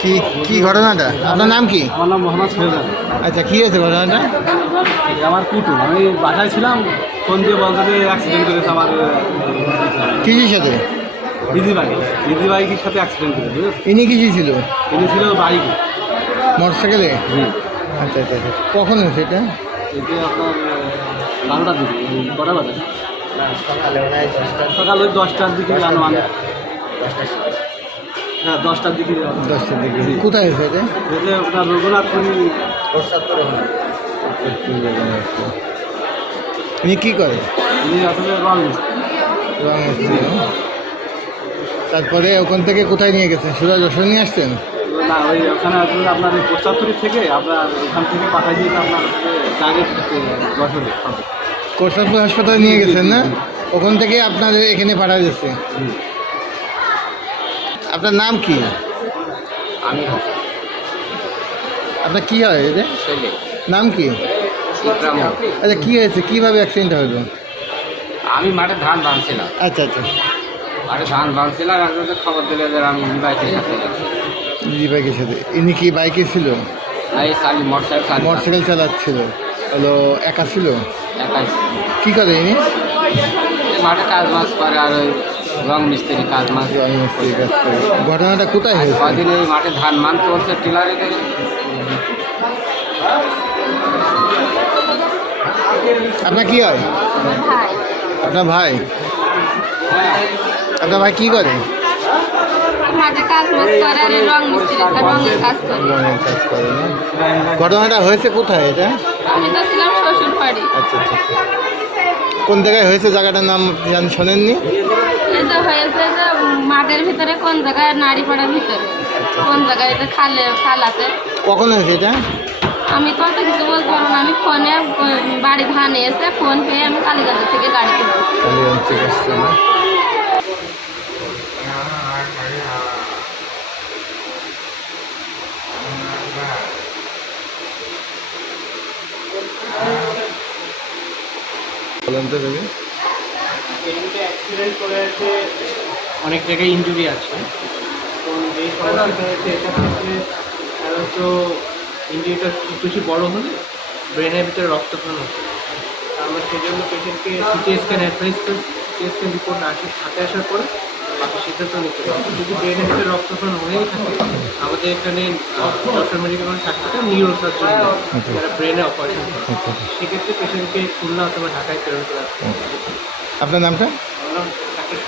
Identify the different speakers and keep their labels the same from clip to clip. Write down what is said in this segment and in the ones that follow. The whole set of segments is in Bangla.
Speaker 1: কি কি ঘটনাটা? আপনার নাম কি?
Speaker 2: আমার নাম মোহাম্মদ ফেরজাদ
Speaker 1: আচ্ছা কি হয়েছে ঘটনাটা?
Speaker 2: আমার কুটুম। আমি বাসায় ছিলাম ফোন দিয়ে বলতে যে অ্যাক্সিডেন্ট করেছে আমার
Speaker 1: কিসের সাথে?
Speaker 2: দিদি বাইক দিদি বাইকের সাথে অ্যাক্সিডেন্ট করেছে?
Speaker 1: ইনি কিসি ছিল?
Speaker 2: তিনি ছিল বাইকে।
Speaker 1: মোটর সাইকেলে আচ্ছা আচ্ছা আচ্ছা। কখন হয়েছে এটা?
Speaker 2: এটি আপনার বারোটার দিকে কটা বাজে? সকাল ওই দশটার দিকে আনুমান হ্যাঁ দশটার দিকে
Speaker 1: দশটার দিকে। কোথায় এটা?
Speaker 2: আপনার রঘুনাথপুরি
Speaker 1: কী করে?
Speaker 2: উনি আসলে রং মিস্ত্রি।
Speaker 1: রং? তারপরে ওখান থেকে কোথায় নিয়ে গেছেন? সুরা যশোর নিয়ে আসছেন?
Speaker 2: না ওই ওখানে আসলে আপনার থেকে আপনার ওখান থেকে পাঠাই দিয়েছে আপনার ডাইরেক্ট যশোরে
Speaker 1: হাসপাতালে নিয়ে গেছেন না? ওখান থেকে আপনাদের এখানে পাঠা যাচ্ছে আপনার নাম কি?
Speaker 3: আমি
Speaker 1: আপনার কি হয়
Speaker 3: ছেলে
Speaker 1: নাম কি। আচ্ছা কি হয়েছে? কীভাবে অ্যাক্সিডেন্ট হলো?
Speaker 3: আমি মাঠে ধান বাঁধছিলাম
Speaker 1: আচ্ছা আচ্ছা।
Speaker 3: মাঠে ধান বাঁধছিলাম খবর দিলে যে আমি বাইকের সাথে যাচ্ছি
Speaker 1: জি বাইকের সাথে। ইনি কি বাইকে ছিল?
Speaker 3: আর এই চালি মোটর সাইকেল
Speaker 1: মোটর সাইকেল চালাচ্ছিল। হলো একা ছিল?
Speaker 3: একাই
Speaker 1: কি করে ইনি?
Speaker 3: মাঠে কাজ মাছ করে আর ওই রং মিস্ত্রি কাজ মাছ
Speaker 1: ঘটনাটা কোথায় হয়েছে?
Speaker 3: কদিন এই মাঠে ধান মান চলছে টিলারে
Speaker 1: আপনার কি হয়?
Speaker 4: ভাই
Speaker 1: আপনার ভাই? আপনার ভাই কি করে? ঘটনাটা হয়েছে কোথায় এটা?
Speaker 4: আমি তো ছিলাম শ্বশুর বাড়ি
Speaker 1: আচ্ছা আচ্ছা আচ্ছা। কোন জায়গায় হয়েছে? জায়গাটার নাম জান শোনেননি?
Speaker 4: মাঠের ভিতরে কোন জায়গায় নারী পাড়ার ভিতরে? কোন জায়গায় যে খালে খাল আছে?
Speaker 1: কখন হয়েছে এটা?
Speaker 4: আমি তো অত কিছু বলতে পারব না। আমি ফোনে বাড়ি ধান এসে ফোন পেয়ে আমি কালীগঞ্জ থেকে গাড়িতে বসি
Speaker 1: কালীগঞ্জ থেকে আসছে না? তো
Speaker 5: অ্যাক্সিডেন্ট করে আছে অনেক জায়গায় ইঞ্জুরি আছে। তো যে সমস্যাটা হয়েছে এটা হচ্ছে সাধারণত ইঞ্জুরিটা বেশি বড় হলে ব্রেনের ভিতরে রক্তক্ষরণ হচ্ছে আমরা সেই জন্য পেশেন্টকে সিটি স্ক্যান অ্যাডভাইস করি সিটি স্ক্যান রিপোর্ট আসে হাতে আসার পরে বাকি সিদ্ধান্ত নিতে হবে। যদি ব্রেনের ভিতরে রক্তক্ষরণ হয়েই থাকে আমাদের এখানে ডক্টর মেডিকেল হাসপাতাল নিউরো সার্জন যারা ব্রেনে অপারেশন করে। সেক্ষেত্রে পেশেন্টকে খুলনা অথবা ঢাকায় হয়।
Speaker 1: আপনার নামটা?
Speaker 5: আমার নাম ডাক্তার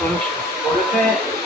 Speaker 5: 이렇게